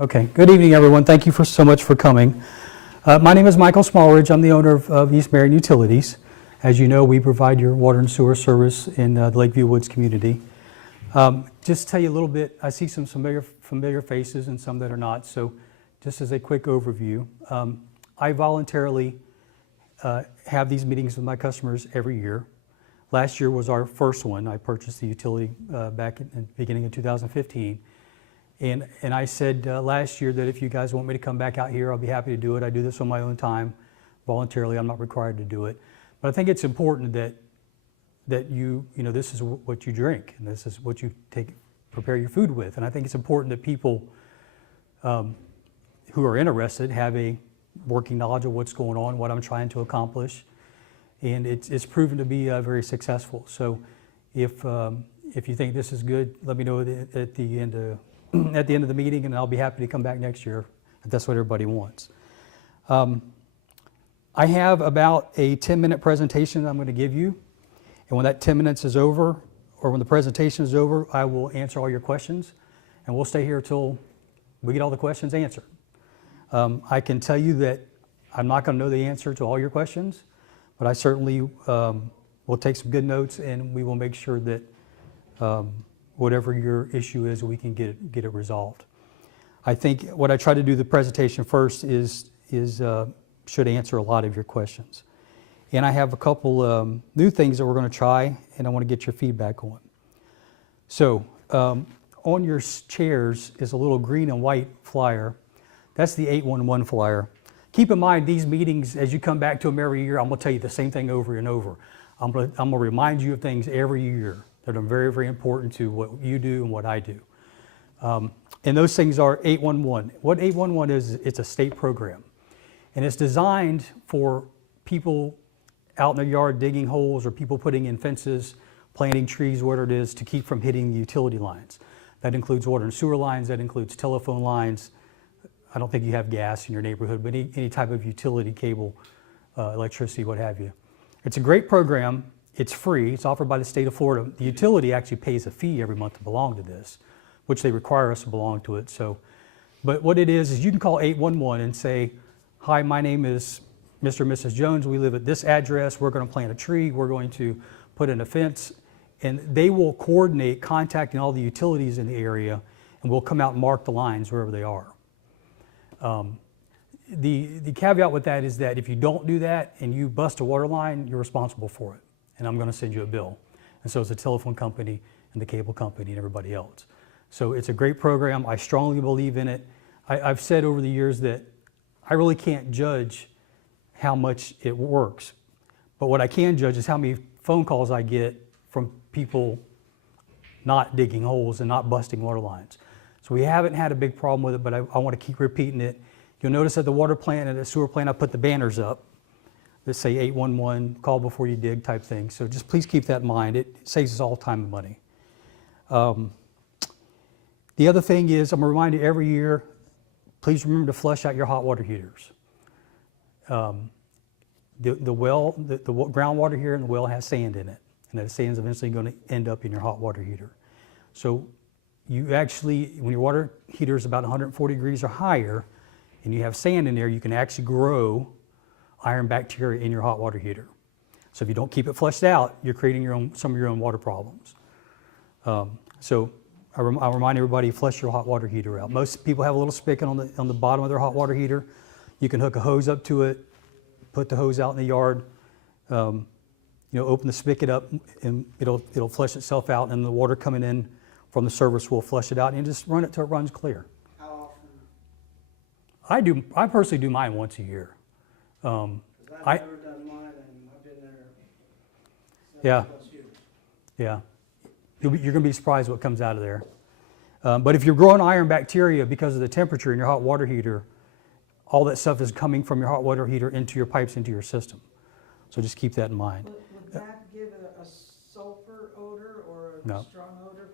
Okay, good evening, everyone. Thank you so much for coming. My name is Michael Smallridge. I'm the owner of East Marion Utilities. As you know, we provide your water and sewer service in the Lakeview Woods community. Just to tell you a little bit, I see some familiar faces and some that are not, so just as a quick overview, I voluntarily have these meetings with my customers every year. Last year was our first one. I purchased the utility back in the beginning of 2015. And I said last year that if you guys want me to come back out here, I'll be happy to do it. I do this on my own time, voluntarily. I'm not required to do it. But I think it's important that you know, this is what you drink, and this is what you prepare your food with. And I think it's important that people who are interested have a working knowledge of what's going on, what I'm trying to accomplish. And it's proven to be very successful. So if you think this is good, let me know at the end of the meeting, and I'll be happy to come back next year if that's what everybody wants. I have about a 10-minute presentation I'm going to give you, and when that 10 minutes is over, or when the presentation is over, I will answer all your questions, and we'll stay here till we get all the questions answered. I can tell you that I'm not going to know the answer to all your questions, but I certainly will take some good notes, and we will make sure that whatever your issue is, we can get it resolved. I think what I try to do the presentation first is should answer a lot of your questions. And I have a couple new things that we're going to try, and I want to get your feedback on. So on your chairs is a little green and white flyer. That's the 811 flyer. Keep in mind, these meetings, as you come back to them every year, I'm going to tell you the same thing over and over. I'm going to remind you of things every year that are very, very important to what you do and what I do. And those things are 811. What 811 is, it's a state program. And it's designed for people out in the yard digging holes, or people putting in fences, planting trees, whatever it is, to keep from hitting the utility lines. That includes water and sewer lines, that includes telephone lines. I don't think you have gas in your neighborhood, but any type of utility cable, electricity, what have you. It's a great program. It's free. It's offered by the state of Florida. The utility actually pays a fee every month to belong to this, which they require us to belong to it. So, but what it is you can call 811 and say, hi, my name is Mr. and Mrs. Jones. We live at this address. We're going to plant a tree. We're going to put in a fence. And they will coordinate contacting all the utilities in the area, and we'll come out and mark the lines wherever they are. The caveat with that is that if you don't do that and you bust a water line, you're responsible for it. And I'm going to send you a bill. And so is the telephone company and the cable company and everybody else. So it's a great program. I strongly believe in it. I've said over the years that I really can't judge how much it works. But what I can judge is how many phone calls I get from people not digging holes and not busting water lines. So we haven't had a big problem with it, but I want to keep repeating it. You'll notice at the water plant and the sewer plant, I put the banners up that say 811, call before you dig type thing. So just please keep that in mind. It saves us all time and money. The other thing is, I'm going to remind you every year, please remember to flush out your hot water heaters. The groundwater here in the well has sand in it, and that sand is eventually going to end up in your hot water heater. So you actually, when your water heater is about 140 degrees or higher, and you have sand in there, you can actually grow iron bacteria in your hot water heater. So if you don't keep it flushed out, you're creating some of your own water problems. So I remind everybody, flush your hot water heater out. Most people have a little spigot on the bottom of their hot water heater. You can hook a hose up to it, put the hose out in the yard, open the spigot up, and it'll flush itself out, and the water coming in from the service will flush it out, and just run it till it runs clear. How often? I personally do mine once a year. I've never done mine, and I've been there 7+ years. Yeah. You're going to be surprised what comes out of there. But if you're growing iron bacteria because of the temperature in your hot water heater, all that stuff is coming from your hot water heater into your pipes, into your system. So just keep that in mind. Would that give a sulfur odor or a No. strong odor?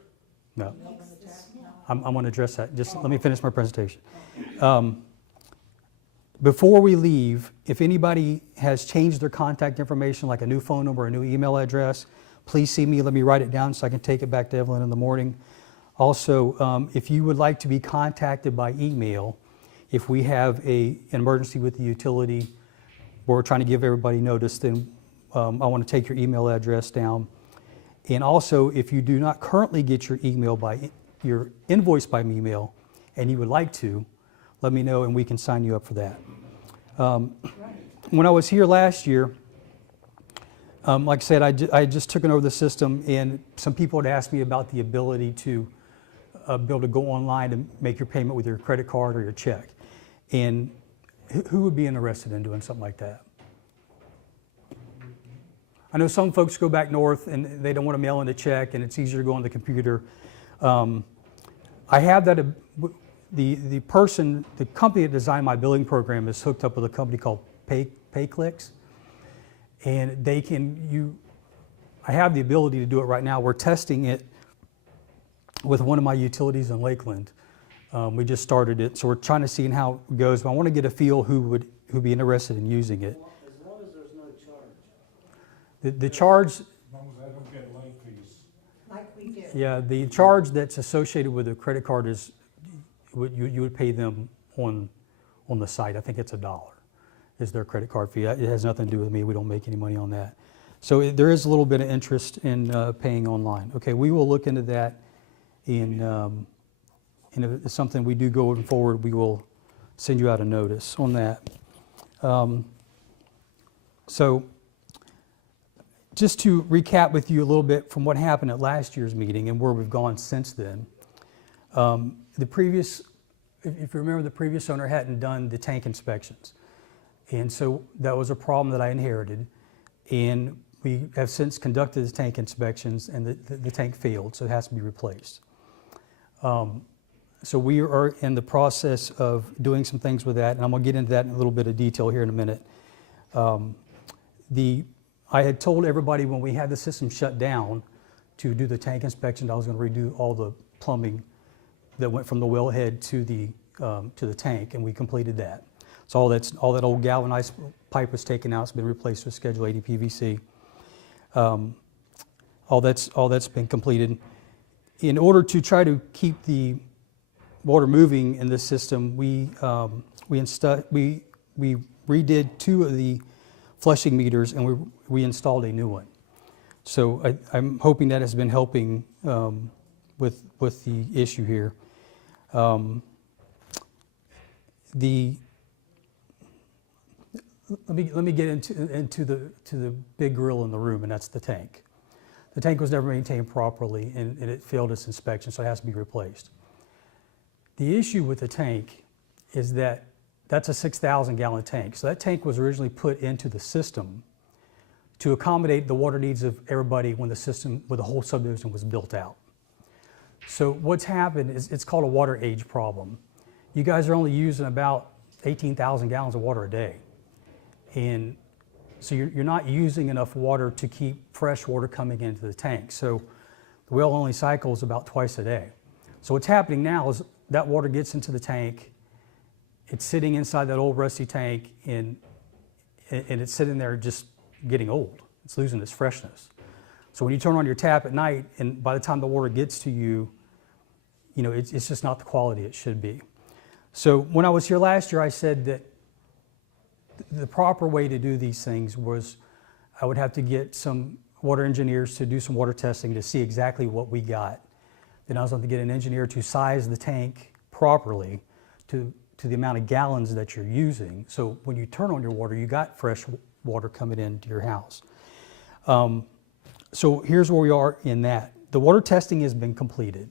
No. No. I'm going to address that. Just let me finish my presentation. Before we leave, if anybody has changed their contact information, like a new phone number, a new email address, please see me. Let me write it down so I can take it back to Evelyn in the morning. Also, if you would like to be contacted by email, if we have an emergency with the utility, we're trying to give everybody notice, then I want to take your email address down. And also, if you do not currently get your your invoice by email, and you would like to, let me know and we can sign you up for that. When I was here last year, like I said, I had just taken over the system, and some people had asked me about the ability to be able to go online and make your payment with your credit card or your check. And who would be interested in doing something like that? I know some folks go back north and they don't want to mail in a check, and it's easier to go on the computer. I have that. The company that designed my billing program is hooked up with a company called PayClicks, and I have the ability to do it right now. We're testing it with one of my utilities in Lakeland. We just started it, so we're trying to see how it goes. But I want to get a feel who'd be interested in using it. As long as there's no charge. The charge, As long as I don't get late fees. Like we do. yeah, the charge that's associated with a credit card is you would pay them on the site. I think it's $1 is their credit card fee. It has nothing to do with me. We don't make any money on that. So there is a little bit of interest in paying online. Okay, we will look into that, and if it's something we do going forward, we will send you out a notice on that. So just to recap with you a little bit from what happened at last year's meeting and where we've gone since then. If you remember, the previous owner hadn't done the tank inspections. And so that was a problem that I inherited. And we have since conducted the tank inspections, and the tank failed, so it has to be replaced. So we are in the process of doing some things with that, and I'm going to get into that in a little bit of detail here in a minute. I had told everybody when we had the system shut down to do the tank inspection, I was going to redo all the plumbing that went from the wellhead to the tank, and we completed that. So all that old galvanized pipe was taken out. It's been replaced with Schedule 80 PVC. All that's been completed. In order to try to keep the water moving in this system, we redid 2 of the flushing meters, and we installed a new one. So I'm hoping that has been helping with the issue here. Let me get into the big gorilla in the room, and that's the tank. The tank was never maintained properly, and it failed its inspection, so it has to be replaced. The issue with the tank is that that's a 6,000 gallon tank. So that tank was originally put into the system to accommodate the water needs of everybody when the whole subdivision was built out. So what's happened is it's called a water age problem. You guys are only using about 18,000 gallons of water a day. And so you're not using enough water to keep fresh water coming into the tank. So the well only cycles about twice a day. So what's happening now is that water gets into the tank, it's sitting inside that old rusty tank, and it's sitting there just getting old. It's losing its freshness. So when you turn on your tap at night, and by the time the water gets to you, it's just not the quality it should be. So when I was here last year, I said that the proper way to do these things was I would have to get some water engineers to do some water testing to see exactly what we got. Then I was going to get an engineer to size the tank properly to the amount of gallons that you're using. So when you turn on your water, you got fresh water coming into your house. So here's where we are in that. The water testing has been completed.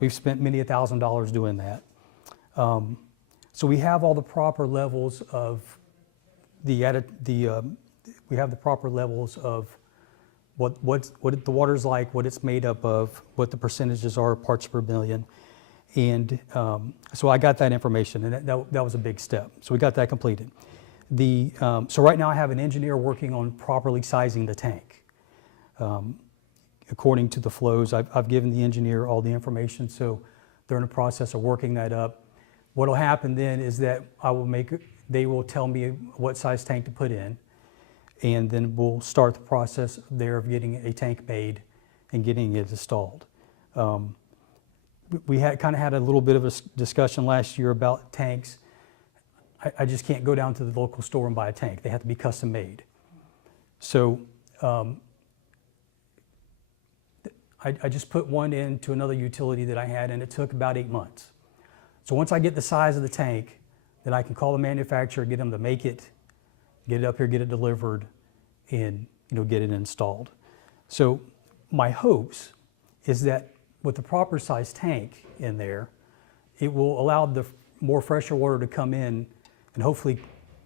We've spent many $1,000s doing that. So we have all the proper levels of we have the proper levels of what the water's like, what it's made up of, what the percentages are, parts per billion. And so I got that information, and that was a big step. So we got that completed. So right now I have an engineer working on properly sizing the tank according to the flows. I've given the engineer all the information, so they're in the process of working that up. What will happen then is that they will tell me what size tank to put in, and then we'll start the process there of getting a tank made and getting it installed. we had kind of had a little bit of a discussion last year about tanks. I just can't go down to the local store and buy a tank. They have to be custom made. So I just put one into another utility that I had, and it took about 8 months. So once I get the size of the tank, then I can call the manufacturer, get them to make it, get it up here, get it delivered, and get it installed. So my hopes is that with the proper size tank in there, it will allow the more fresher water to come in and hopefully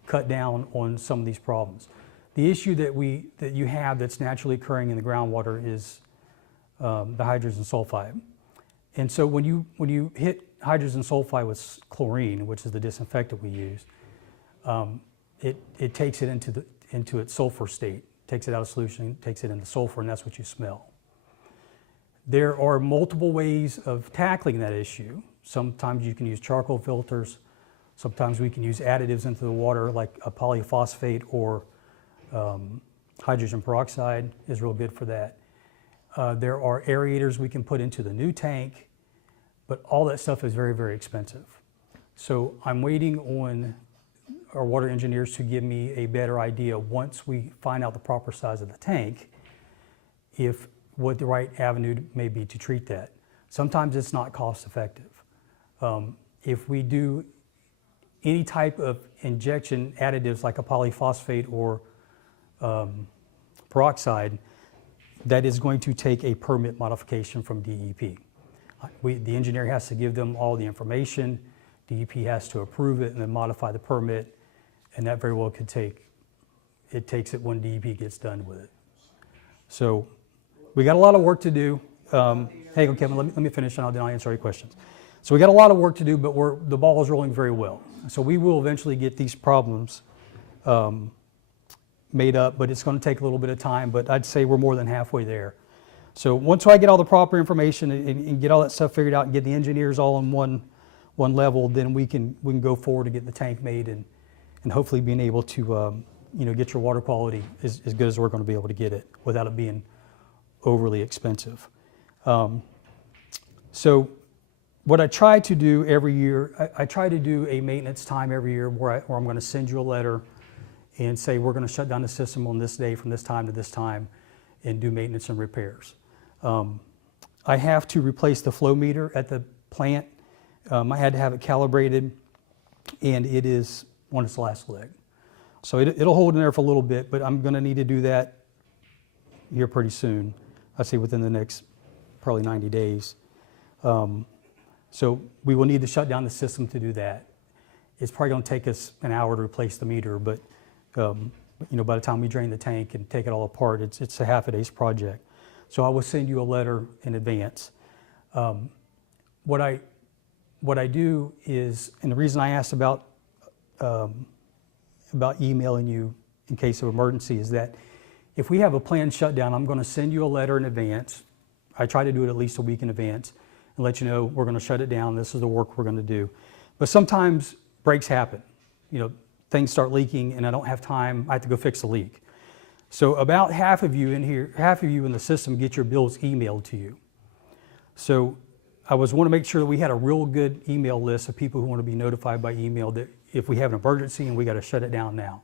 cut down on some of these problems. The issue that you have that's naturally occurring in the groundwater is the hydrogen sulfide. And so when you hit hydrogen sulfide with chlorine, which is the disinfectant we use, it takes it into its sulfur state, takes it out of solution, takes it into sulfur, and that's what you smell. There are multiple ways of tackling that issue. Sometimes you can use charcoal filters. Sometimes we can use additives into the water like a polyphosphate or hydrogen peroxide is real good for that. There are aerators we can put into the new tank, but all that stuff is very, very expensive. So I'm waiting on our water engineers to give me a better idea once we find out the proper size of the tank, what the right avenue may be to treat that. Sometimes it's not cost effective. If we do any type of injection additives like a polyphosphate or peroxide, that is going to take a permit modification from DEP. The engineer has to give them all the information, DEP has to approve it and then modify the permit, and that very well could takes it when DEP gets done with it. So we got a lot of work to do. Hey, Kevin, let me finish and then I'll answer your questions. So we got a lot of work to do, but the ball is rolling very well. So we will eventually get these problems made up, but it's going to take a little bit of time, but I'd say we're more than halfway there. So once I get all the proper information and get all that stuff figured out and get the engineers all on one level, then we can go forward to get the tank made and hopefully being able to get your water quality as good as we're going to be able to get it without it being overly expensive. So what I try to do every year, I try to do a maintenance time every year where I'm going to send you a letter and say we're going to shut down the system on this day from this time to this time and do maintenance and repairs. I have to replace the flow meter at the plant. I had to have it calibrated, and it is on its last leg. So it'll hold in there for a little bit, but I'm going to need to do that here pretty soon. I'd say within the next probably 90 days. So we will need to shut down the system to do that. It's probably going to take us an hour to replace the meter, but by the time we drain the tank and take it all apart, it's a half a day's project. So I will send you a letter in advance. What I do is, and the reason I asked about emailing you in case of emergency is that if we have a planned shutdown, I'm going to send you a letter in advance. I try to do it at least a week in advance and let you know we're going to shut it down. This is the work we're going to do. But sometimes breaks happen. Things start leaking and I don't have time. I have to go fix the leak. So about half of you in here, half of you in the system get your bills emailed to you. So I want to make sure that we had a real good email list of people who want to be notified by email that if we have an emergency and we got to shut it down now.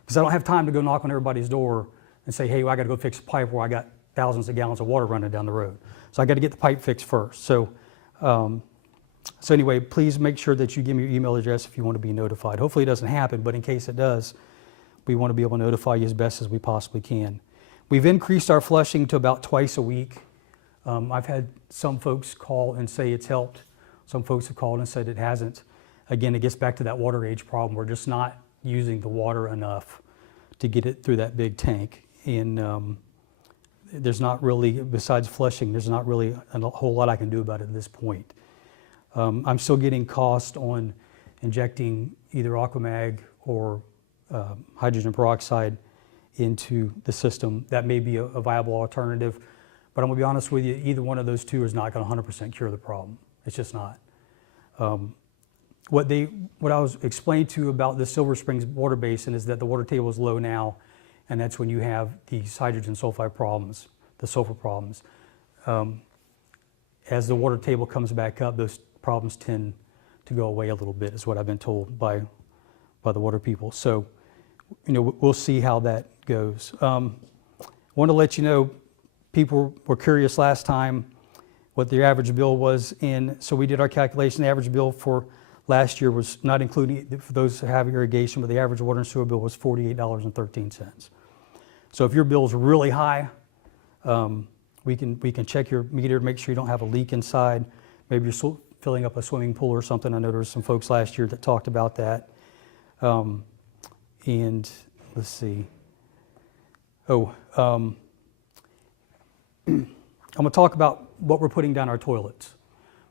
Because I don't have time to go knock on everybody's door and say, hey, well, I got to go fix a pipe where I got thousands of gallons of water running down the road. So I got to get the pipe fixed first. So anyway, please make sure that you give me your email address if you want to be notified. Hopefully it doesn't happen, but in case it does, we want to be able to notify you as best as we possibly can. We've increased our flushing to about twice a week. I've had some folks call and say it's helped. Some folks have called and said it hasn't. Again, it gets back to that water age problem. We're just not using the water enough to get it through that big tank. And there's not really, besides flushing, there's not really a whole lot I can do about it at this point. I'm still getting cost on injecting either Aquamag or hydrogen peroxide into the system. That may be a viable alternative, but I'm gonna be honest with you, either one of those two is not gonna 100% cure the problem. It's just not. What I was explained to you about the Silver Springs water basin is that the water table is low now, and that's when you have these hydrogen sulfide problems, the sulfur problems. as the water table comes back up, those problems tend to go away a little bit, is what I've been told by the water people. So, we'll see how that goes. Want to let you know, people were curious last time what their average bill was, and so we did our calculation. The average bill for last year was not including for those who have irrigation, but the average water and sewer bill was $48.13. So if your bill's really high, we can check your meter to make sure you don't have a leak inside. Maybe you're filling up a swimming pool or something. I know there were some folks last year that talked about that. And let's see. I'm going to talk about what we're putting down our toilets,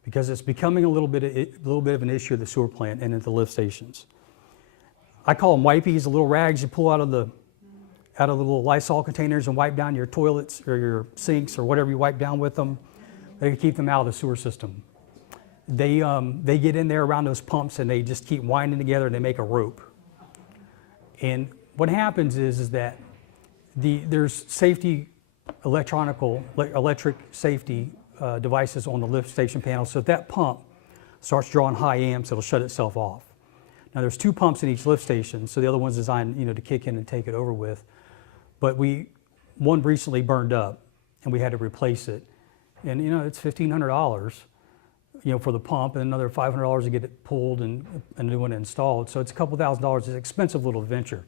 because it's becoming a little bit of an issue at the sewer plant and at the lift stations. I call them wipies, the little rags you pull out of the little Lysol containers and wipe down your toilets or your sinks or whatever you wipe down with them. They can keep them out of the sewer system. They get in there around those pumps and they just keep winding together and they make a rope. And what happens is that there's safety electric safety devices on the lift station panel. So if that pump starts drawing high amps, it'll shut itself off. Now there's 2 pumps in each lift station, so the other one's designed, to kick in and take it over with. But one recently burned up, and we had to replace it. And it's $1,500, for the pump, and another $500 to get it pulled and a new one installed. So it's a couple $1,000s. It's an expensive little venture.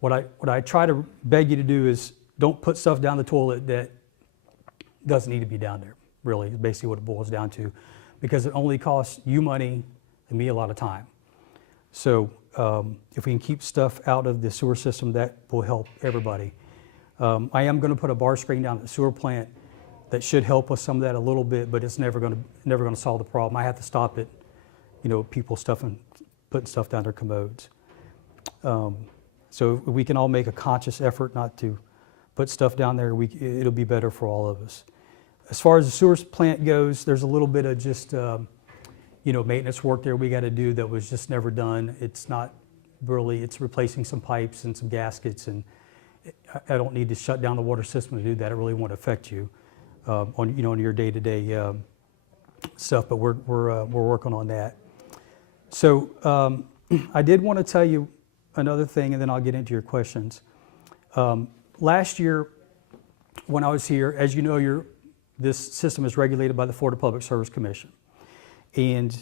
What I try to beg you to do is don't put stuff down the toilet that doesn't need to be down there. Really, is basically what it boils down to, because it only costs you money and me a lot of time. So if we can keep stuff out of the sewer system, that will help everybody. I am going to put a bar screen down at the sewer plant that should help with some of that a little bit, but it's never going to solve the problem. I have to stop it, people putting stuff down their commodes. So if we can all make a conscious effort not to put stuff down there, it'll be better for all of us. As far as the sewer plant goes, there's a little bit of just maintenance work there we got to do that was just never done. It's not really, it's replacing some pipes and some gaskets, and I don't need to shut down the water system to do that. It really won't affect you on your day-to-day stuff, but we're working on that. So I did want to tell you another thing, and then I'll get into your questions. Last year, when I was here, as you know, this system is regulated by the Florida Public Service Commission. And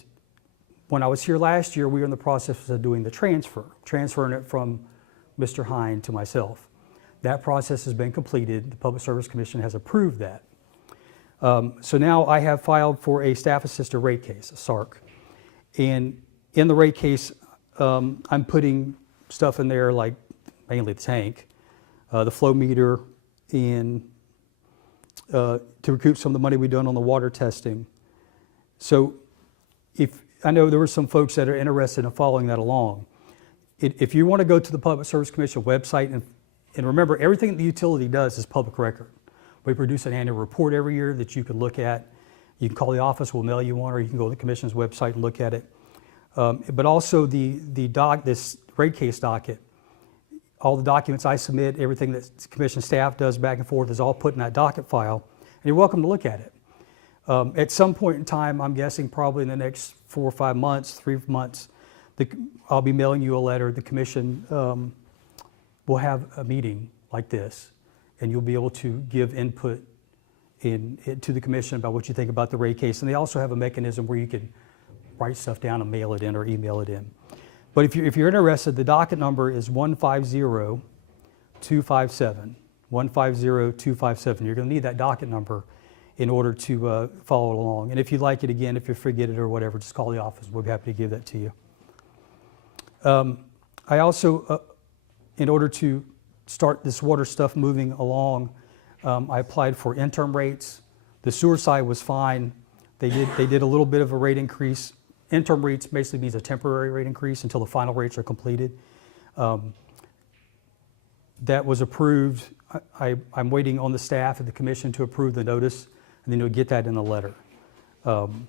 when I was here last year, we were in the process of doing the transferring it from Mr. Hine to myself. That process has been completed. The Public Service Commission has approved that. So now I have filed for a staff assistant rate case, a SARC. And in the rate case, I'm putting stuff in there like mainly the tank, the flow meter, and to recoup some of the money we've done on the water testing. So I know there were some folks that are interested in following that along. If you want to go to the Public Service Commission website, and remember, everything the utility does is public record. We produce an annual report every year that you can look at. You can call the office, we'll mail you one, or you can go to the Commission's website and look at it. But also this rate case docket, all the documents I submit, everything that the Commission staff does back and forth is all put in that docket file, and you're welcome to look at it. At some point in time, I'm guessing probably in the next 4 or 5 months, 3 months, I'll be mailing you a letter. The Commission will have a meeting like this, and you'll be able to give input to the Commission about what you think about the rate case. And they also have a mechanism where you can write stuff down and mail it in or email it in. But if you're interested, the docket number is 150257. 150257. You're going to need that docket number in order to follow along. And if you'd like it again, if you forget it or whatever, just call the office. We'll be happy to give that to you. I also, in order to start this water stuff moving along, I applied for interim rates. The sewer side was fine. They did a little bit of a rate increase. Interim rates basically means a temporary rate increase until the final rates are completed. That was approved. I'm waiting on the staff at the Commission to approve the notice, and then you'll get that in a letter. You'll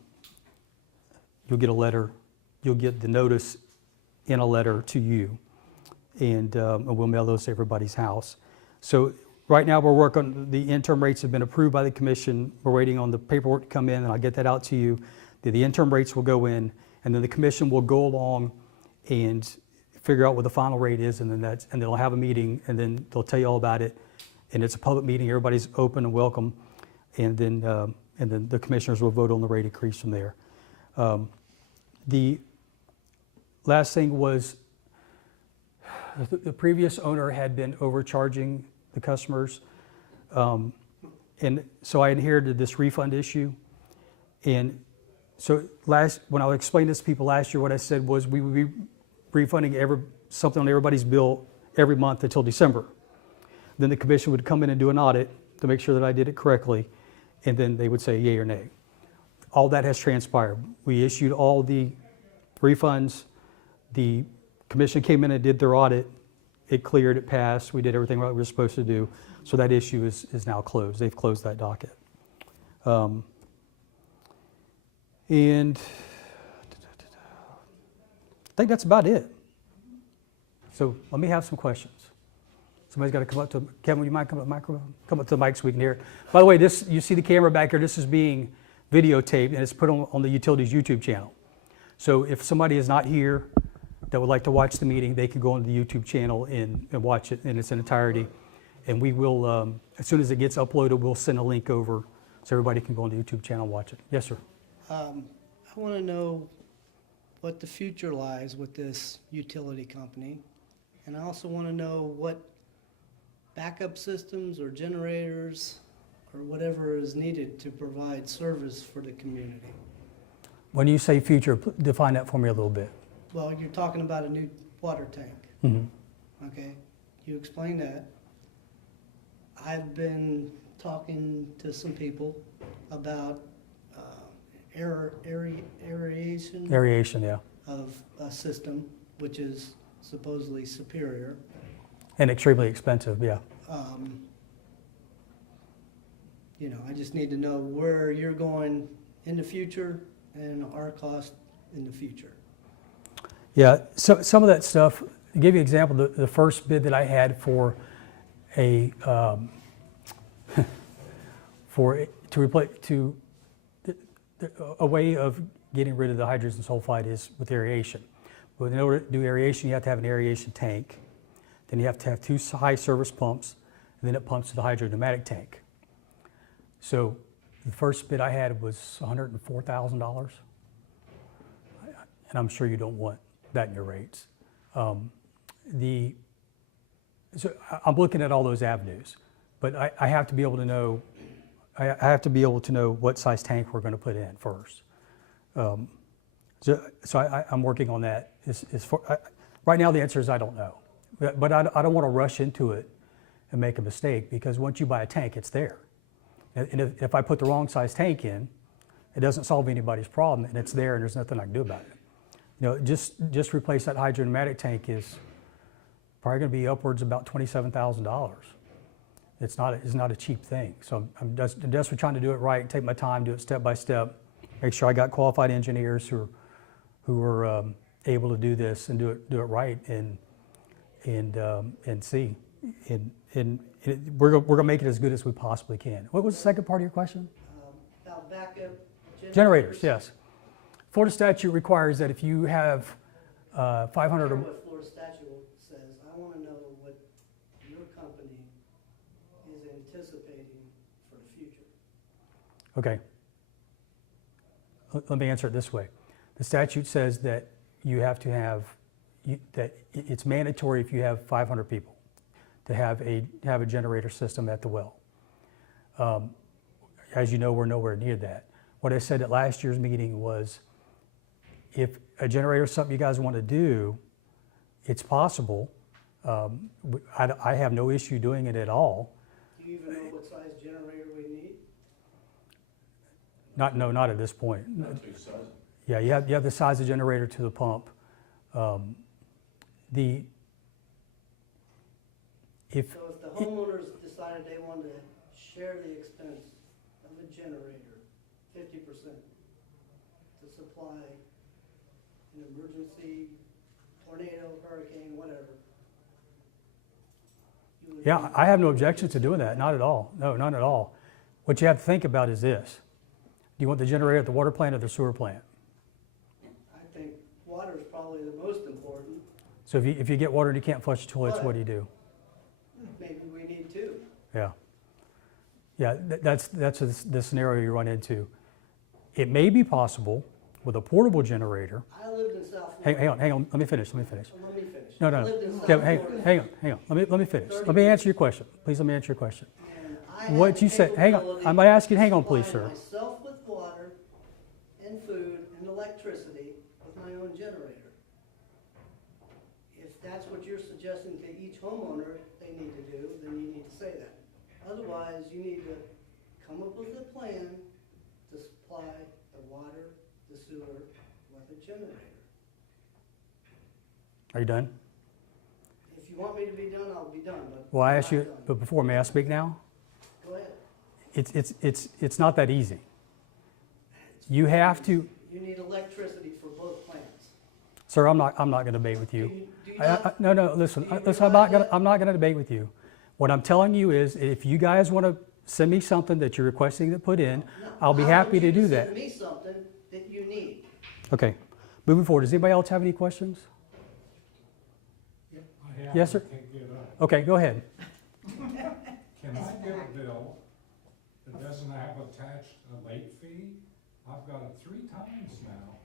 get a letter. You'll get the notice in a letter to you, and we'll mail those to everybody's house. So right now we're working, the interim rates have been approved by the commission. We're waiting on the paperwork to come in, and I'll get that out to you. The interim rates will go in, and then the commission will go along and figure out what the final rate is, and then and they'll have a meeting, and then they'll tell you all about it. And it's a public meeting, everybody's open and welcome, and then the commissioners will vote on the rate increase from there. The last thing was, the previous owner had been overcharging the customers, and so I inherited this refund issue. And so when I explained this to people last year, what I said was we would be refunding something on everybody's bill every month until December. Then the commission would come in and do an audit to make sure that I did it correctly, and then they would say yay or nay. All that has transpired. We issued all the refunds. The commission came in and did their audit. It cleared, it passed. We did everything right we were supposed to do. So that issue is now closed. They've closed that docket. And I think that's about it. So let me have some questions. Somebody's got to come up to, Kevin, would you mind coming up to the microphone? Come up to the mic so we can hear it. By the way, you see the camera back here, this is being videotaped, and it's put on the Utilities YouTube channel. So if somebody is not here that would like to watch the meeting, they can go on the YouTube channel and watch it in its entirety. And we will, as soon as it gets uploaded, we'll send a link over so everybody can go on the YouTube channel and watch it. Yes, sir. I want to know what the future lies with this utility company. And I also want to know what backup systems or generators or whatever is needed to provide service for the community. When you say future, define that for me a little bit. Well, you're talking about a new water tank. Mm-hmm. Okay, you explain that. I've been talking to some people about aeration Aeration, yeah. of a system which is supposedly superior. And extremely expensive, yeah. You know, I just need to know where you're going in the future and our cost in the future. Yeah, so some of that stuff, to give you an example, the first bid that I had for a a way of getting rid of the hydrogen sulfide is with aeration. But in order to do aeration, you have to have an aeration tank. Then you have to have two high service pumps, and then it pumps to the hydropneumatic tank. So the first bid I had was $104,000, and I'm sure you don't want that in your rates. So I'm looking at all those avenues, but I have to be able to know. I have to be able to know what size tank we're going to put in first. So I'm working on that. Right now, the answer is I don't know, but I don't want to rush into it and make a mistake, because once you buy a tank, it's there. And if I put the wrong size tank in, it doesn't solve anybody's problem, and it's there, and there's nothing I can do about it. You know, just replace that hydropneumatic tank is probably going to be upwards of about $27,000. It's not a cheap thing. So I'm just trying to do it right, take my time, do it step by step, make sure I got qualified engineers who are able to do this and do it right, and see. And we're gonna make it as good as we possibly can. What was the second part of your question? About backup Generators, yes. Florida statute requires that if you have 500 or what Florida statute says. I want to know what your company is anticipating for the future. Okay. Let me answer it this way. The statute says that you have to have, that it's mandatory if you have 500 people to have a generator system at the well. As you know, we're nowhere near that. What I said at last year's meeting was, if a generator is something you guys want to do, it's possible. I have no issue doing it at all. Do you even know what size generator we need? Not at this point. Yeah, you have the size of generator to the pump. So if the homeowners decided they wanted to share the expense of a generator, 50%, to supply an emergency tornado, hurricane, whatever, Yeah, I have no objection to doing that, not at all. No, not at all. What you have to think about is this. Do you want the generator at the water plant or the sewer plant? I think water is probably the most important. So if you get water and you can't flush the toilets, what do you do? Maybe we need two. Yeah. Yeah, that's the scenario you run into. It may be possible with a portable generator. I lived in South Florida. Hang on, let me finish. Let me finish. No, I no, lived in South yeah, Florida. hang on. Let me finish. Let me answer your question. Please let me answer your question. And I had What the you said, hang on, capability I'm gonna ask you, to hang on please, supply sir. myself with water and food and electricity with my own generator. If that's what you're suggesting to each homeowner they need to do, then you need to say that. Otherwise, you need to come up with a plan to supply the water, the sewer with a generator. Are you done? If you want me to be done, I'll be done, but. Well, I I'm asked not you, done. but before, may I speak now? Go ahead. It's not that easy. You have to, You need electricity for both plants. sir, I'm not gonna debate with Do you. you not? No, listen, Do you listen, realize I'm not gonna debate with you. What I'm telling you is, if you guys wanna send me something that you're requesting to put in, No, I'll be I happy want to you do Send that. me something that you need. Okay, moving forward, does anybody else have any questions? I have Yes, to sir. Can't get up. Okay, go ahead. Can I get a bill that doesn't have attached a late fee? I've got it 3 times now.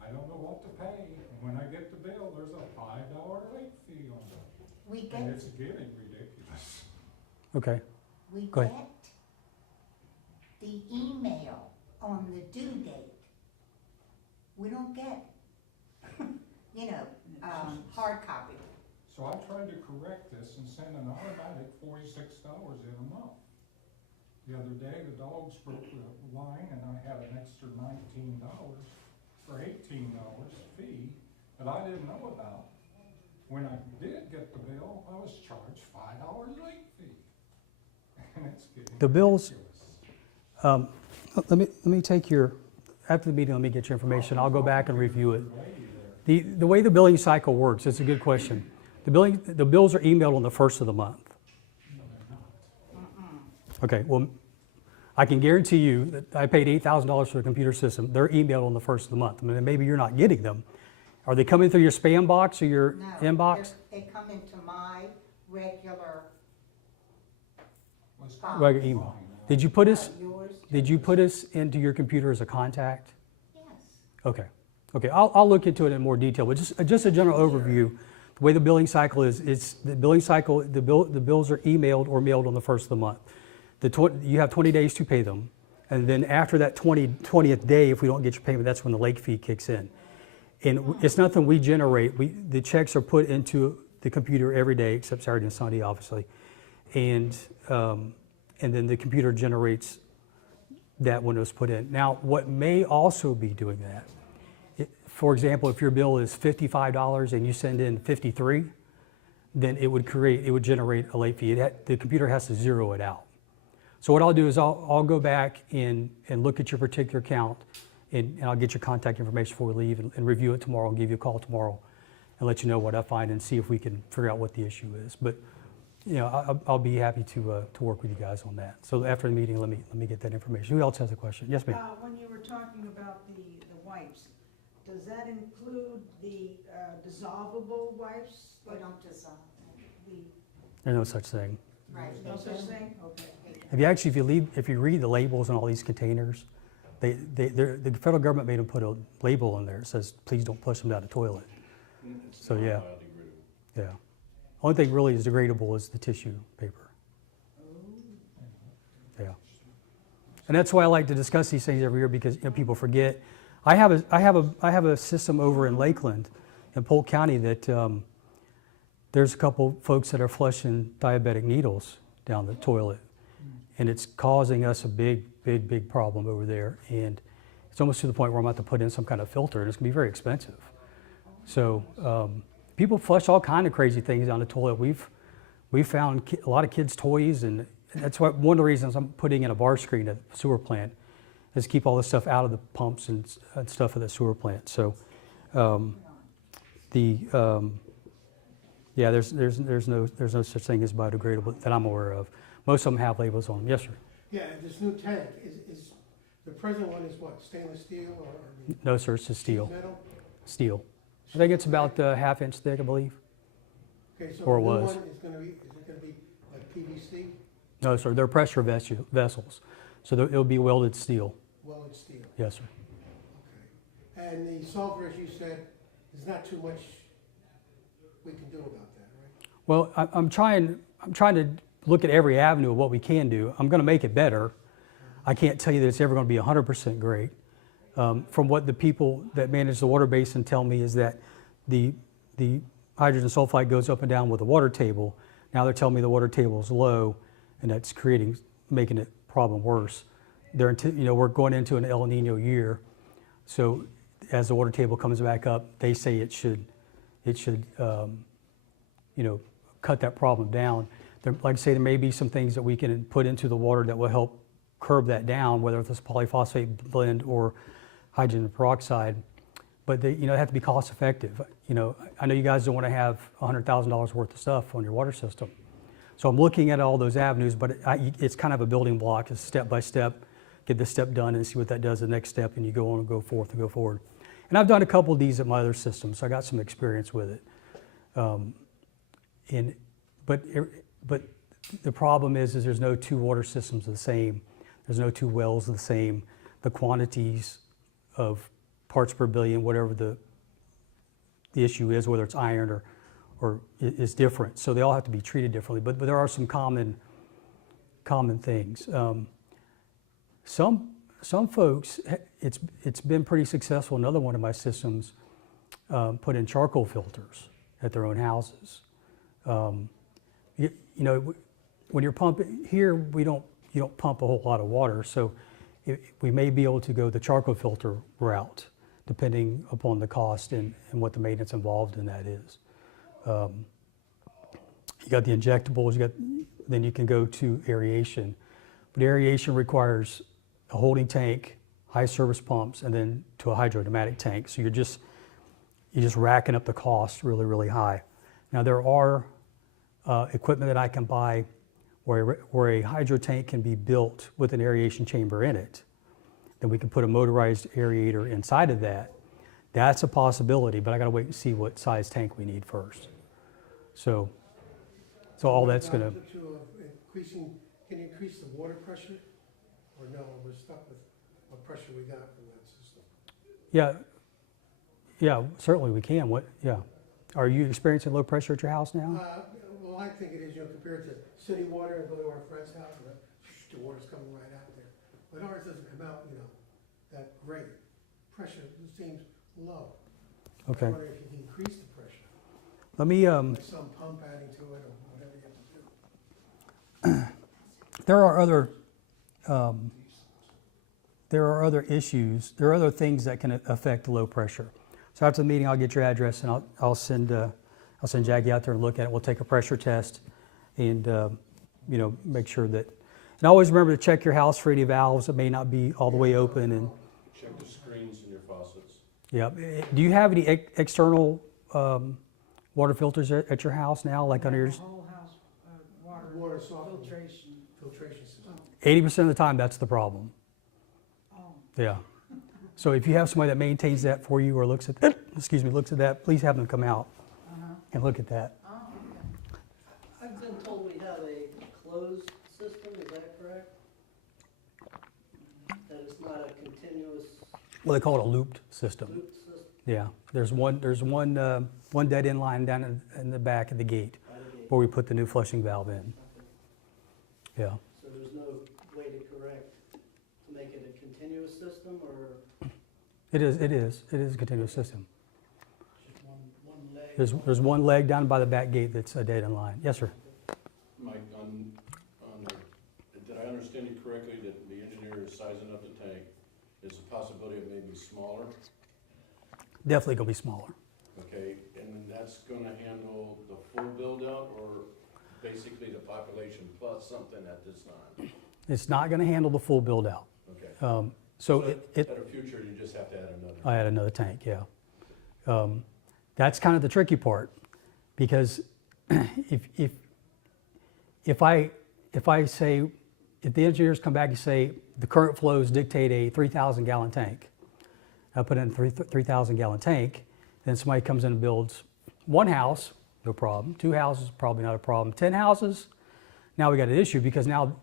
I don't know what to pay, and when I get the bill, there's a $5 late fee on it. We And get, it's getting ridiculous. Okay, we Go ahead. get the email on the due date. We don't get, hard copy. So I tried to correct this and send an automatic $46 in a month. The other day, the dogs broke the line and I had an extra $19 or $18 fee that I didn't know about. When I did get the bill, I was charged $5 late fee. And it's getting The bills- ridiculous. let me take your, after the meeting, let me get your information. I'll go back and review it. Lady there. The way the billing cycle works, it's a good question. The bills are emailed on the first of the month. Okay, well, I can guarantee you that I paid $8,000 for the computer system. They're emailed on the first of the month. I mean, maybe you're not getting them. Are they coming through your spam box or your No, inbox? they come into my regular, Let's Regular email. Did you put us, yours. did you put us into your computer as a contact? Yes. Okay, okay, I'll look into it in more detail, but just a general overview. The way the billing cycle is, it's the billing cycle, the bills are emailed or mailed on the first of the month. You have 20 days to pay them, and then after that 20th day, if we don't get your payment, that's when the late fee kicks in. And it's nothing we generate. The checks are put into the computer every day, except Saturday and Sunday, obviously. And then the computer generates that when it was put in. Now, what may also be doing that, for example, if your bill is $55 and you send in 53, then it would generate a late fee. The computer has to zero it out. So what I'll do is I'll go back and look at your particular account, and I'll get your contact information before we leave and review it tomorrow and give you a call tomorrow and let you know what I find and see if we can figure out what the issue is. But I'll be happy to work with you guys on that. So after the meeting, let me get that information. Who else has a question? Yes, ma'am. When you were talking about the wipes, does that include the dissolvable wipes? We don't dissolve. There's no such thing. Right. No such thing? Okay. If you read the labels on all these containers, the federal government made them put a label in there that says, please don't push them down the toilet. So yeah. Only thing really is degradable is the tissue paper. Yeah. And that's why I like to discuss these things every year, because people forget. I have a system over in Lakeland, in Polk County, that there's a couple folks that are flushing diabetic needles down the toilet, and it's causing us a big problem over there. And it's almost to the point where I'm about to put in some kind of filter, and it's gonna be very expensive. So people flush all kind of crazy things down the toilet. We've found a lot of kids' toys, and that's why one of the reasons I'm putting in a bar screen at the sewer plant is keep all this stuff out of the pumps and stuff at the sewer plant. So Yeah, there's no such thing as biodegradable that I'm aware of. Most of them have labels on them. Yes, sir. Yeah, and this new tank, is, the present one is what, stainless steel or No, sir, it's just steel. metal? Steel. I think it's about half-inch thick, I believe. Okay, so Or the new was. one is it gonna be like PVC, No, sir, they're pressure vessels. So it'll be welded steel. welded steel? Yes, sir. Okay. And the sulfur, as you said, there's not too much we can do about that, right? Well, I'm trying to look at every avenue of what we can do. I'm going to make it better. I can't tell you that it's ever going to be 100% great. From what the people that manage the water basin tell me is that the hydrogen sulfide goes up and down with the water table. Now they're telling me the water table is low, and that's making it problem worse. We're going into an El Nino year, so as the water table comes back up, they say it should cut that problem down. Like I say, there may be some things that we can put into the water that will help curb that down, whether it's polyphosphate blend or hydrogen peroxide. But they have to be cost effective. I know you guys don't want to have $100,000 worth of stuff on your water system. So I'm looking at all those avenues, but it's kind of a building block. It's step by step. Get this step done and see what that does the next step, and you go on and go forth and go forward. And I've done a couple of these at my other systems, so I got some experience with it. But the problem is there's no two water systems the same. There's no two wells the same. The quantities of parts per billion, whatever the issue is, whether it's iron or is different. So they all have to be treated differently. But there are some common things. Some folks, it's been pretty successful. Another one of my systems put in charcoal filters at their own houses. When you're pumping here, you don't pump a whole lot of water, so we may be able to go the charcoal filter route, depending upon the cost and what the maintenance involved in that is. You got the injectables, then you can go to aeration. But aeration requires a holding tank, high service pumps, and then to a hydrodynamic tank. So you're just racking up the cost really, really high. Now there are equipment that I can buy where a hydro tank can be built with an aeration chamber in it. Then we can put a motorized aerator inside of that. That's a possibility, but I gotta wait and see what size tank we need first. So all that's gonna. Can you increase the water pressure? Or no, we're stuck with what pressure we got from that system? Yeah, certainly we can. Are you experiencing low pressure at your house now? Well, I think it is, compared to city water, and go to our friend's house, and the water's coming right out there. But ours doesn't come out, that great. Pressure seems low. Okay. I wonder if you can increase the pressure. Let me. Like some pump adding to it, or whatever you have to do. There are other issues. There are other things that can affect the low pressure. So after the meeting, I'll get your address and I'll send Jackie out there and look at it. We'll take a pressure test and make sure that. And always remember to check your house for any valves that may not be all the way open. And check the screens in your faucets. yeah, do you have any external water filters at your house now, like under yours? The whole house, Water softening. filtration. Filtration system. 80% of the time, that's the problem. Oh, Yeah. So if you have somebody that maintains that for you or looks at that, please have them come out and look at that. oh, okay. I've been told we have a closed system, is that correct? That it's not a continuous Well, they call it a looped system. loop system? Yeah. There's one dead end line down in the back of the gate where we put the new flushing valve in. Yeah. So there's no way to correct, to make it a continuous system, or It is a continuous system. just one leg? There's one leg down by the back gate that's a dead end line. Yes, sir. Mike, did I understand you correctly that the engineer is sizing up the tank? Is the possibility of maybe smaller? Definitely gonna be smaller. Okay, and that's gonna handle the full build out, or basically the population plus something at this time? It's not gonna handle the full build out. Okay. So At it a future, you just have to add another. I had another tank, yeah. That's kind of the tricky part because if I say, if the engineers come back and say the current flows dictate a 3,000 gallon tank, I put in a 3,000 gallon tank, then somebody comes in and builds one house, no problem. 2 houses, probably not a problem. 10 houses, now we got an issue because now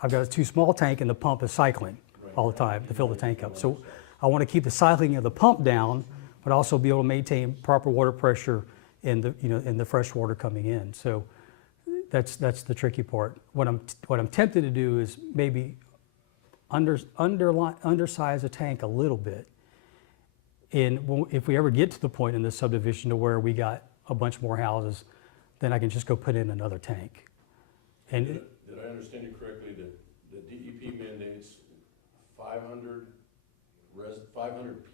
I've got a too small tank and the pump is cycling all the time to fill the tank up. So I want to keep the cycling of the pump down, but also be able to maintain proper water pressure in the, in the fresh water coming in. So that's the tricky part. What I'm tempted to do is maybe undersize a tank a little bit. And if we ever get to the point in this subdivision to where we got a bunch more houses, then I can just go put in another tank. And Did I understand you correctly that the DEP mandates 500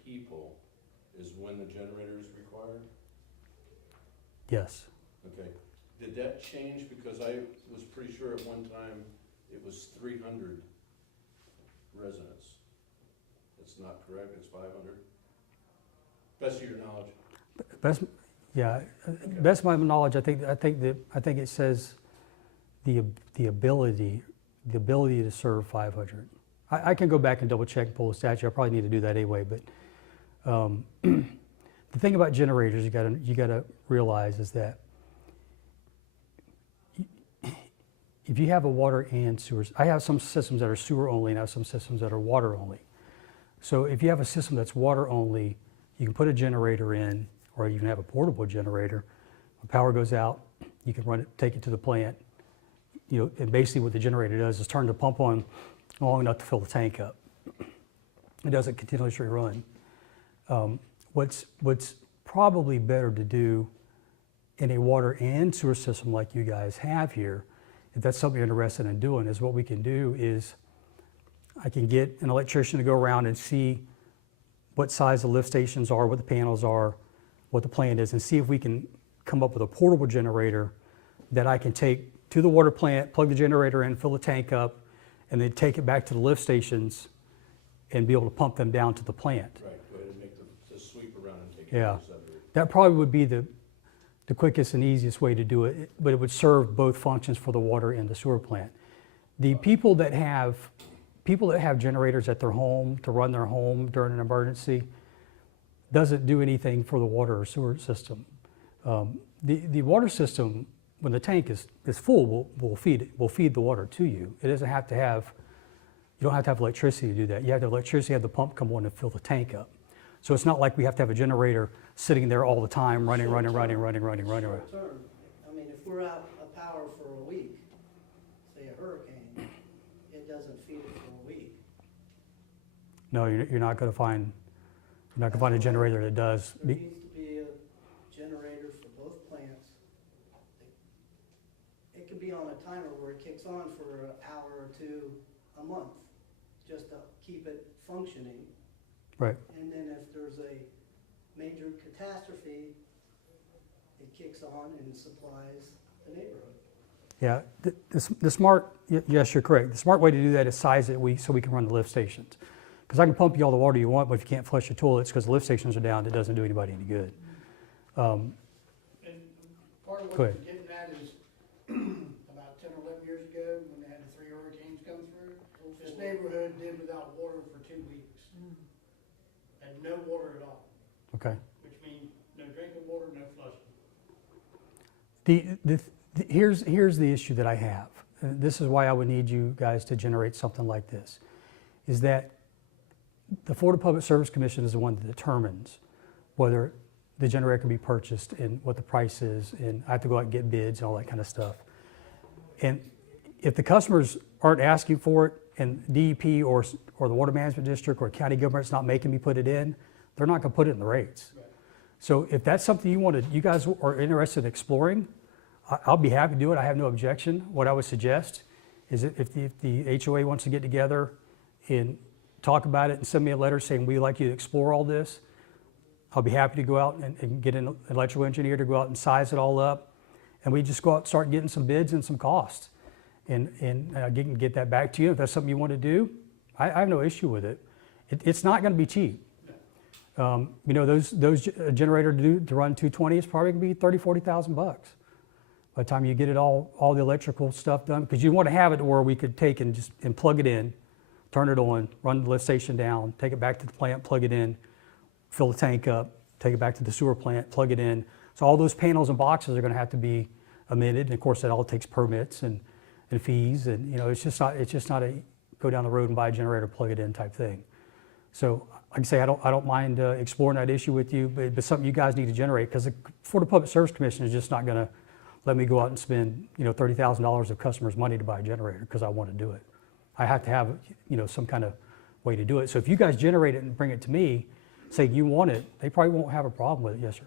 people is when the generator is required? yes, Okay. Did that change? Because I was pretty sure at one time it was 300 residents. It's not correct, it's 500? Best of your knowledge. best of my knowledge, I think it says the ability to serve 500. I can go back and double check and pull the statute. I probably need to do that anyway. But the thing about generators you gotta realize is that if you have a water and sewer, I have some systems that are sewer only and I have some systems that are water only. So if you have a system that's water only, you can put a generator in, or you can have a portable generator. When power goes out, you can run it, take it to the plant. And basically what the generator does is turn the pump on long enough to fill the tank up. It doesn't continuously run. What's probably better to do in a water and sewer system like you guys have here, if that's something you're interested in doing, is what we can do is I can get an electrician to go around and see what size the lift stations are, what the panels are, what the plant is, and see if we can come up with a portable generator that I can take to the water plant, plug the generator in, fill the tank up, and then take it back to the lift stations and be able to pump them down to the plant. Right, go ahead and make the sweep around and take Yeah. it to the subdivision. That probably would be the quickest and easiest way to do it, but it would serve both functions for the water and the sewer plant. The people that have generators at their home to run their home during an emergency doesn't do anything for the water or sewer system. The water system, when the tank is full, will feed the water to you. It doesn't have to have, you don't have to have electricity to do that. You have to have electricity, have the pump come on and fill the tank up. So it's not like we have to have a generator sitting there all the time, running. Short term, I mean, if we're out of power for a week, say a hurricane, it doesn't feed it for a week. No, you're not going to find a generator that does. There needs to be a generator for both plants. It could be on a timer where it kicks on for an hour or two a month, just to keep it functioning. Right. And then if there's a major catastrophe, it kicks on and supplies the neighborhood. Yeah, the smart, yes, you're correct. The smart way to do that is size it so we can run the lift stations. Because I can pump you all the water you want, but if you can't flush your toilets because the lift stations are down, it doesn't do anybody any good. And part of Go what ahead. you're getting at is, about 10 or 11 years ago, when they had the 3 hurricanes come through, this neighborhood did without water for 2 weeks. And no water at all, Okay. which means no drinking water, no flushing. Here's the issue that I have. This is why I would need you guys to generate something like this, is that the Florida Public Service Commission is the one that determines whether the generator can be purchased and what the price is, and I have to go out and get bids and all that kind of stuff. And if the customers aren't asking for it, and DEP or the Water Management District or county government's not making me put it in, they're not gonna put it in the rates. Right. So if that's something you guys are interested in exploring, I'll be happy to do it. I have no objection. What I would suggest is that if the HOA wants to get together and talk about it and send me a letter saying we'd like you to explore all this, I'll be happy to go out and get an electrical engineer to go out and size it all up. And we just go out and start getting some bids and some costs. And get that back to you. If that's something you want to do, I have no issue with it. It's not going to be cheap. Those generator to run 220 is probably going to be $30,000-$40,000 bucks. By the time you get it all the electrical stuff done, because you want to have it where we could take and plug it in, turn it on, run the lift station down, take it back to the plant, plug it in, fill the tank up, take it back to the sewer plant, plug it in. So all those panels and boxes are going to have to be amended, and of course that all takes permits and fees, and you know it's just not a go down the road and buy a generator, plug it in type thing. So like I say, I don't mind exploring that issue with you, but something you guys need to generate, because the Florida Public Service Commission is just not going to let me go out and spend $30,000 of customers' money to buy a generator because I want to do it. I have to have some kind of way to do it. So if you guys generate it and bring it to me, say you want it, they probably won't have a problem with it. Yes, sir.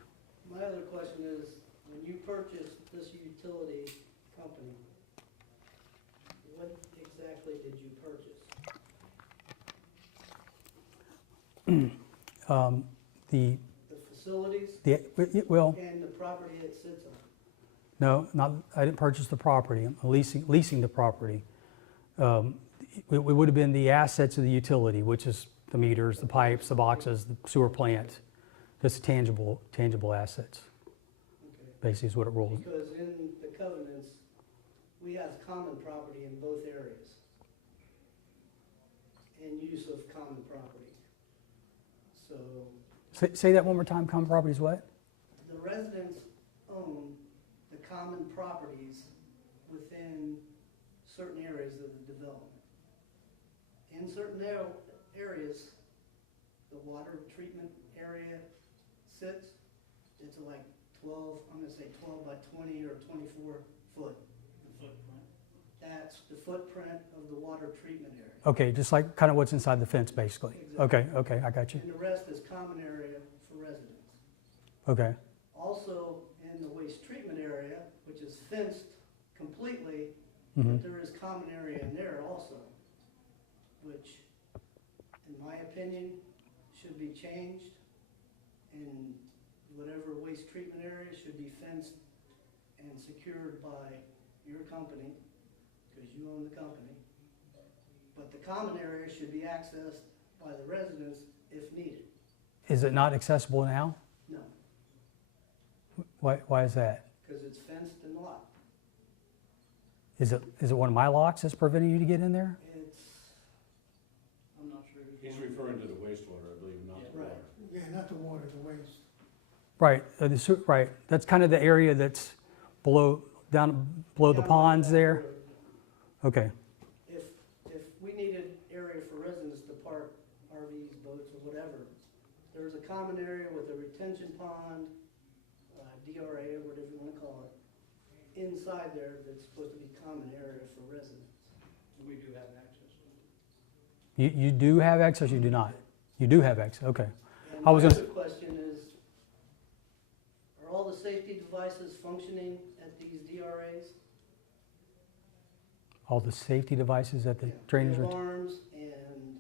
My other question is, when you purchased this utility company, what exactly did you purchase? The facilities well, and the property it sits on. no, I didn't purchase the property. I'm leasing the property. It would have been the assets of the utility, which is the meters, the pipes, the boxes, the sewer plant. Just tangible assets. Okay. Basically, is what it rolls. Because in the covenants, we have common property in both areas and use of common property. So Say that one more time. Common property is what? the residents own the common properties within certain areas of the development. In certain areas, the water treatment area sits, it's like 12, I'm gonna say 12 by 20 or 24 foot. The footprint. That's the footprint of the water treatment area. Okay, just like kind of what's inside the fence, basically. Exactly. Okay, I got you. And the rest is common area for residents. Okay, Also, in the waste treatment area, which is fenced completely, mhm. but there is common area in there also, which, in my opinion, should be changed. And whatever waste treatment area should be fenced and secured by your company, because you own the company. But the common area should be accessed by the residents if needed. Is it not accessible now? No, Why is that? because it's fenced and locked. Is it one of my locks that's preventing you to get in there? It's, I'm not sure. He's referring to the wastewater, I believe, not the Right. water. Yeah, not the water, the waste. Right, right. That's kind of the area that's down below the ponds there. Okay, If we needed area for residents to park RVs, boats, or whatever, there's a common area with a retention pond, DRA, or whatever you want to call it, inside there that's supposed to be common area for residents. We do have access to it. you do have access. You do not. You do have access. Okay. And I was my gonna other question is, are all the safety devices functioning at these DRAs? All the safety devices at the Yeah, drainage alarms and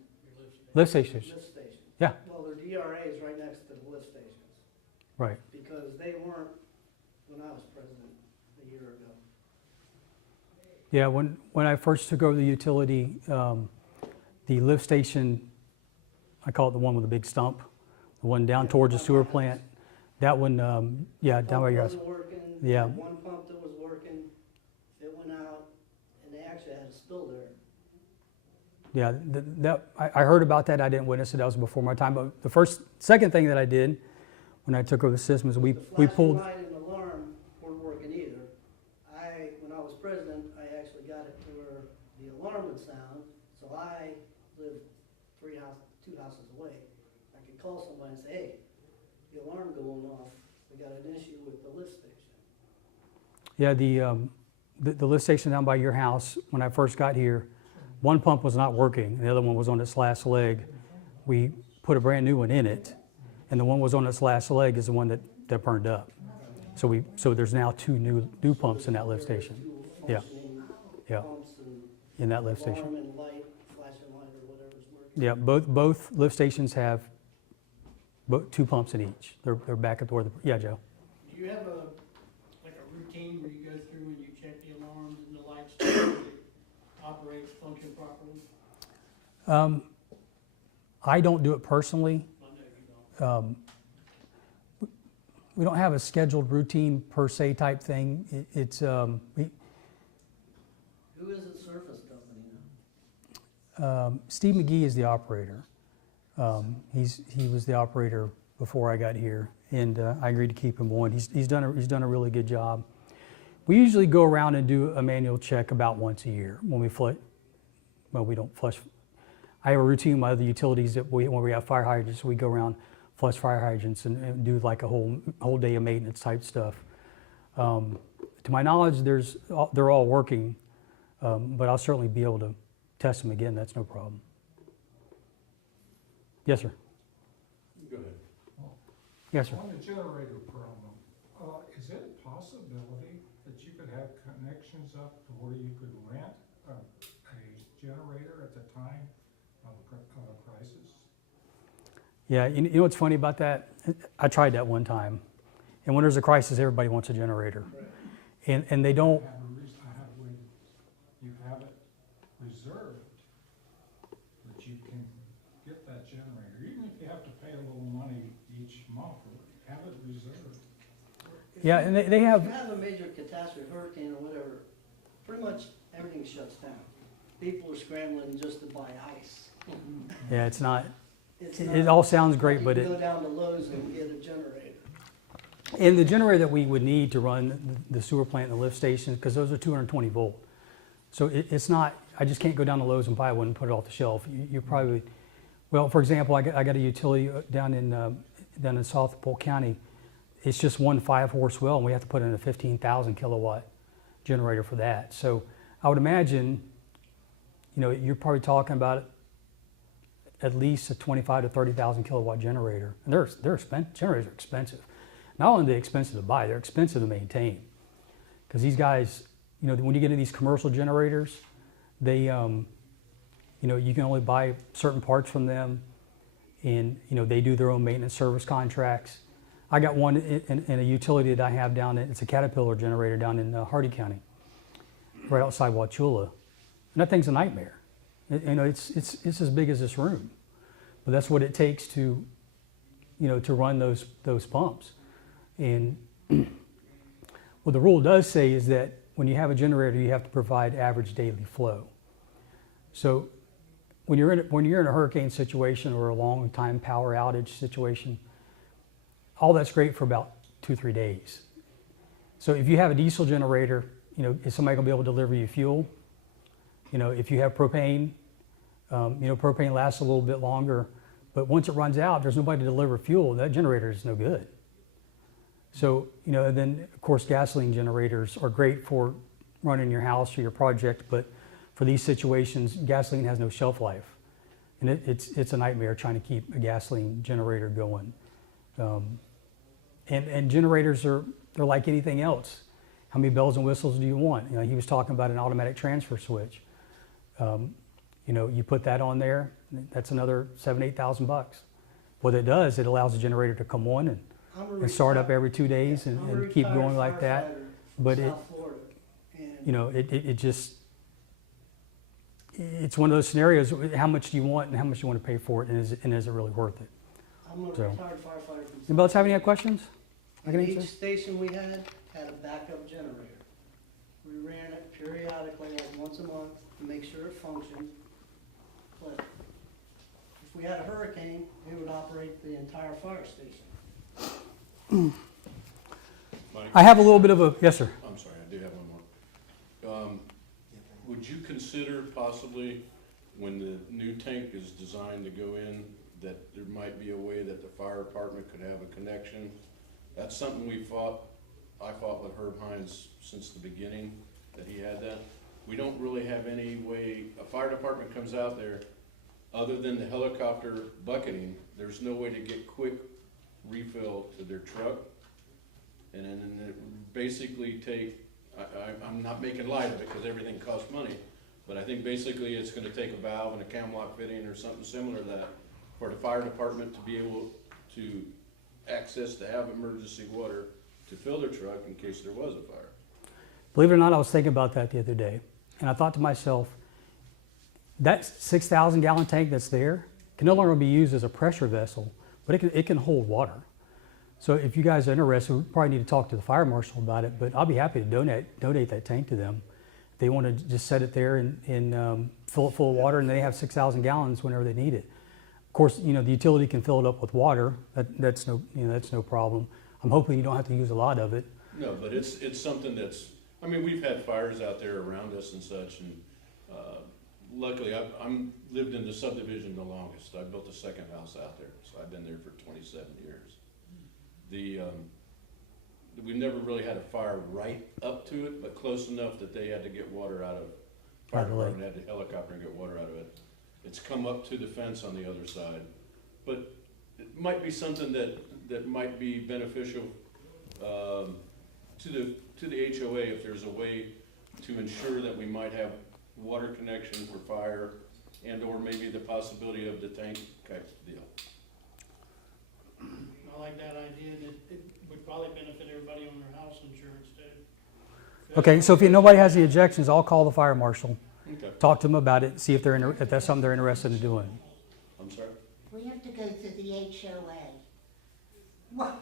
lift stations. lift stations. Yeah. Well, they're DRAs right next to the lift stations, Right. because they weren't when I was president a year ago. Yeah. When I first took over the utility, the lift station, I call it the one with the big stump, the one down Yeah, towards the by sewer my plant. That one, yeah, down by your house. Pump wasn't working. Yeah. One pump that was working, it went out, and they actually had a spill there. Yeah, I heard about that. I didn't witness it. That was before my time. But the second thing that I did when I took over the system is we The pulled. flashing light and alarm weren't working either. When I was president, I actually got it to where the alarm would sound, so I lived two houses away. I could call somebody and say, hey, the alarm going off, we got an issue with the lift station. Yeah, the lift station down by your house. When I first got here, one pump was not working. The other one was on its last leg. We put a brand new one in it, and the one was on its last leg is the one that burned up. So there's now two new pumps in that lift station. Two Yeah. functioning Yeah. pumps and In that lift alarm station. and light, flashing light or whatever's working. Yeah, both lift stations have two pumps in each. They're back at yeah, Joe. Do you have a routine where you go through and you check the alarms and the lights to operate, function properly? I don't do it personally. I know you don't. we don't have a scheduled routine per se type thing. It's, Who is the surface company now? Steve McGee is the operator. He was the operator before I got here, and I agreed to keep him on. He's done a really good job. We usually go around and do a manual check about once a year when we flush. Well, we don't flush. I have a routine with my other utilities that when we have fire hydrants, we go around, flush fire hydrants, and do like a whole day of maintenance type stuff. To my knowledge, they're all working, but I'll certainly be able to test them again. That's no problem. Yes, sir. Go ahead. Yes, sir. On the generator problem, is it a possibility that you could have connections up to where you could rent a generator at the time of a crisis? Yeah, you know what's funny about that? I tried that one time. And when there's a crisis, everybody wants a generator. And they don't, You have it reserved that you can get that generator, even if you have to pay a little money each month, have it reserved. yeah, and they If have, you have a major catastrophe, hurricane or whatever, pretty much everything shuts down. People are scrambling just to buy ice. yeah, it's not, It's it not all sounds great, like but you can it, go down to Lowe's and get a generator. and the generator that we would need to run the sewer plant and the lift stations, because those are 220 volt. So it's not, I just can't go down to Lowe's and buy one and put it off the shelf. You probably, well, for example, I got a utility down in South Polk County. It's just one 5-horse well, and we have to put in a 15,000 kilowatt generator for that. So I would imagine, you're probably talking about at least a 25 to 30,000 kilowatt generator. And they're expensive. Generators are expensive. Not only are they expensive to buy, they're expensive to maintain. Because these guys, when you get into these commercial generators, they, you can only buy certain parts from them, and they do their own maintenance service contracts. I got one in a utility that I have down it's a Caterpillar generator down in Hardy County, right outside Wauchula, and that thing's a nightmare. It's as big as this room, but that's what it takes to, to run those pumps. And what the rule does say is that when you have a generator, you have to provide average daily flow. So when you're in a hurricane situation or a long time power outage situation, all that's great for about 2-3 days. So if you have a diesel generator, is somebody gonna be able to deliver you fuel? If you have propane, propane lasts a little bit longer, but once it runs out, there's nobody to deliver fuel. That generator is no good. So, then of course gasoline generators are great for running your house or your project, but for these situations, gasoline has no shelf life. And it's a nightmare trying to keep a gasoline generator going. And generators they're like anything else. How many bells and whistles do you want? He was talking about an automatic transfer switch. You put that on there, that's another $7,000-8,000. What it does, it allows the generator to come on and start up every 2 days and keep going like that. But it, it's one of those scenarios. How much do you want and how much you want to pay for it, and is it really worth it? I'm a So. retired firefighter. from Anybody else have South any questions? I can And answer. each station we had a backup generator. We ran it periodically, like once a month, to make sure it functioned. But if we had a hurricane, we would operate the entire fire station. Mike? I have a little bit of a, yes, sir. I'm sorry, I do have one more. Would you consider possibly, when the new tank is designed to go in, that there might be a way that the fire department could have a connection? That's something I fought with Herb Hines since the beginning, that he had that. We don't really have any way, a fire department comes out there, other than the helicopter bucketing, there's no way to get quick refill to their truck. And then it basically take, I'm not making light of it because everything costs money, but I think basically it's gonna take a valve and a cam lock fitting or something similar to that for the fire department to be able to access, to have emergency water to fill their truck in case there was a fire. Believe it or not, I was thinking about that the other day, and I thought to myself, that 6,000 gallon tank that's there can no longer be used as a pressure vessel, but it can hold water. So if you guys are interested, we probably need to talk to the fire marshal about it, but I'll be happy to donate that tank to them. If they want to just set it there and fill it full of water, and they have 6,000 gallons whenever they need it. Of course, the utility can fill it up with water. That's no problem. I'm hoping you don't have to use a lot of it. No, but it's something that's, I mean, we've had fires out there around us and such, and luckily, I'm lived in the subdivision the longest. I built a second house out there, so I've been there for 27 years. We never really had a fire right up to it, but close enough that they had to get water out of, fire Out of the lake. department had to helicopter and get water out of it. It's come up to the fence on the other side, but it might be something that might be beneficial to the HOA if there's a way to ensure that we might have water connection for fire and or maybe the possibility of the tank type deal. I like that idea, and it would probably benefit everybody on their house insurance too. Okay, so if nobody has any objections, I'll call the fire marshal, Okay, talk to them about it, see if that's something they're interested in doing. I'm sorry? We have to go through the HOA. What?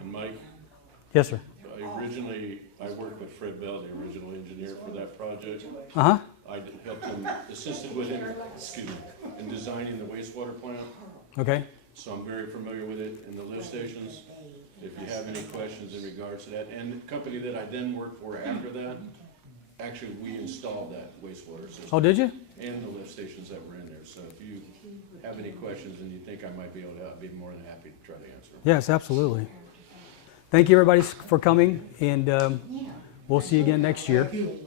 And Mike, Yes, sir. I worked with Fred Bell, the original engineer for that project. Uh-huh. I helped him, assisted with him, in designing the wastewater plant, Okay. so I'm very familiar with it and the lift stations. If you have any questions in regards to that, and the company that I then worked for after that, actually, we installed that wastewater system Oh, did you? and the lift stations that were in there, so if you have any questions and you think I might be able to, I'd be more than happy to try to answer them. Yes, absolutely. Thank you, everybody, for coming, and Yeah. we'll see you again next year. Thank you.